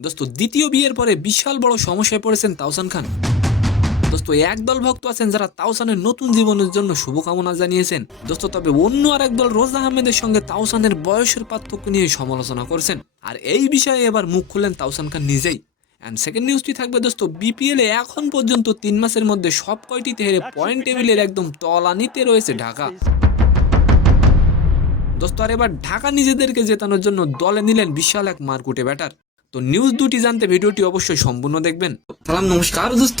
দোস্ত দ্বিতীয় বিয়ের পরে বিশাল বড় সমস্যায় পড়েছেন তাওসান খান। দোস্ত একদল ভক্ত আছেন যারা তাওসানের নতুন জীবনের জন্য শুভকামনা জানিয়েছেন দোস্ত, তবে অন্য আর একদল রোজ আহমেদের সঙ্গে তাওসানের বয়সের পার্থক্য নিয়ে সমালোচনা করছেন। আর এই বিষয়ে এবার মুখ খুললেন তাওসান খান নিজেই। অ্যান্ড সেকেন্ড নিউজটি থাকবে দোস্ত, বিপিএল এ এখন পর্যন্ত 3 মাসের মধ্যে সব কয়টিতে হেরে পয়েন্ট টেবিলের একদম তলানিতে রয়েছে ঢাকা। দোস্ত আর এবার ঢাকা নিজেদেরকে জেতানোর জন্য দলে নিলেন বিশাল এক মারকুটে ব্যাটার। তো নিউজ দুটি জানতে ভিডিওটি অবশ্যই সম্পূর্ণ দেখবেন। সালাম, নমস্কার দোস্ত।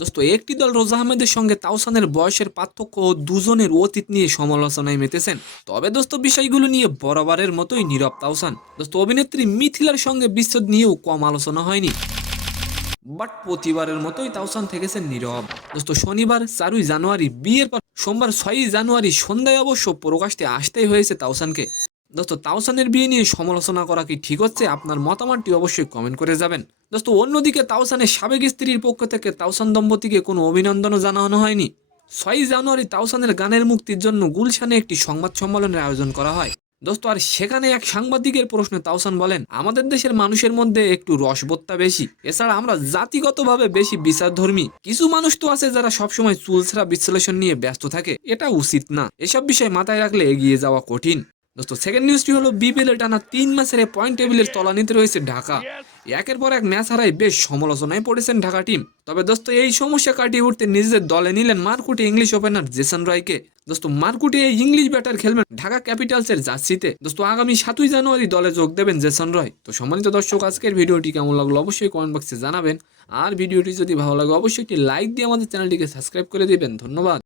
দোস্ত একটি দল রোজ আহমেদের সঙ্গে তাওসানের বয়সের পার্থক্য ও দুজনের অতীত নিয়ে সমালোচনায় মেতেছেন। তবে দোস্ত বিষয়গুলো নিয়ে বরাবরের মতোই নীরব তাওসান। দোস্ত অভিনেত্রী মিথিলার সঙ্গে বিচ্ছেদ নিয়েও কম আলোচনা হয়নি, বাট প্রতিবারের মতোই তাওসান থেকেছেন নীরব। দোস্ত শনিবার 4 জানুয়ারি বিয়ের পর সোমবার 6 জানুয়ারি সন্ধ্যায় অবশ্য প্রকাশ্যে আসতেই হয়েছে তাওসানকে। দোস্ত তাওসানের বিয়ে নিয়ে সমালোচনা করা কি ঠিক হচ্ছে? আপনার মতামতটি অবশ্যই কমেন্ট করে যাবেন। দোস্ত অন্যদিকে তাওসানের সাবেক স্ত্রীর পক্ষ থেকে তাওসান দম্পতিকে কোনো অভিনন্দনও জানানো হয়নি। 6 জানুয়ারি তাওসানের গানের মুক্তির জন্য গুলশানে একটি সংবাদ সম্মেলনের আয়োজন করা হয়। দোস্ত আর সেখানে এক সাংবাদিকের প্রশ্নে তাওসান বলেন, আমাদের দেশের মানুষের মধ্যে একটু রসবোধতা বেশি, এছাড়া আমরা জাতিগতভাবে বেশি বিচারধর্মী। কিছু মানুষ তো আছে যারা সবসময় চুলছেরা বিশ্লেষণ নিয়ে ব্যস্ত থাকে, এটা উচিত না। এসব বিষয় মাথায় রাখলে এগিয়ে যাওয়া কঠিন। দোস্ত সেকেন্ড নিউজটি হলো, বিপিএল টানা 3 মাসের পয়েন্ট টেবিলের তলানিতে রয়েছে ঢাকা। একের পর এক ম্যাচ হারায় বেশ সমালোচনায় পড়েছেন ঢাকা টিম। তবে দোস্ত এই সমস্যা কাটিয়ে উঠতে নিজেদের দলে নিলেন মারকুটে ইংলিশ ওপেনার জেসন রয়কে। দোস্ত মারকুটে এই ইংলিশ ব্যাটার খেলবেন ঢাকা ক্যাপিটালসের জার্সিতে। দোস্ত আগামী 7 জানুয়ারি দলে যোগ দেবেন জেসন রয়। তো সম্মানিত দর্শক, আজকের ভিডিওটি কেমন লাগলো অবশ্যই কমেন্ট বক্সে জানাবেন। আর ভিডিওটি যদি ভালো লাগে অবশ্যই একটি লাইক দিয়ে আমাদের চ্যানেলটিকে সাবস্ক্রাইব করে দিবেন। ধন্যবাদ।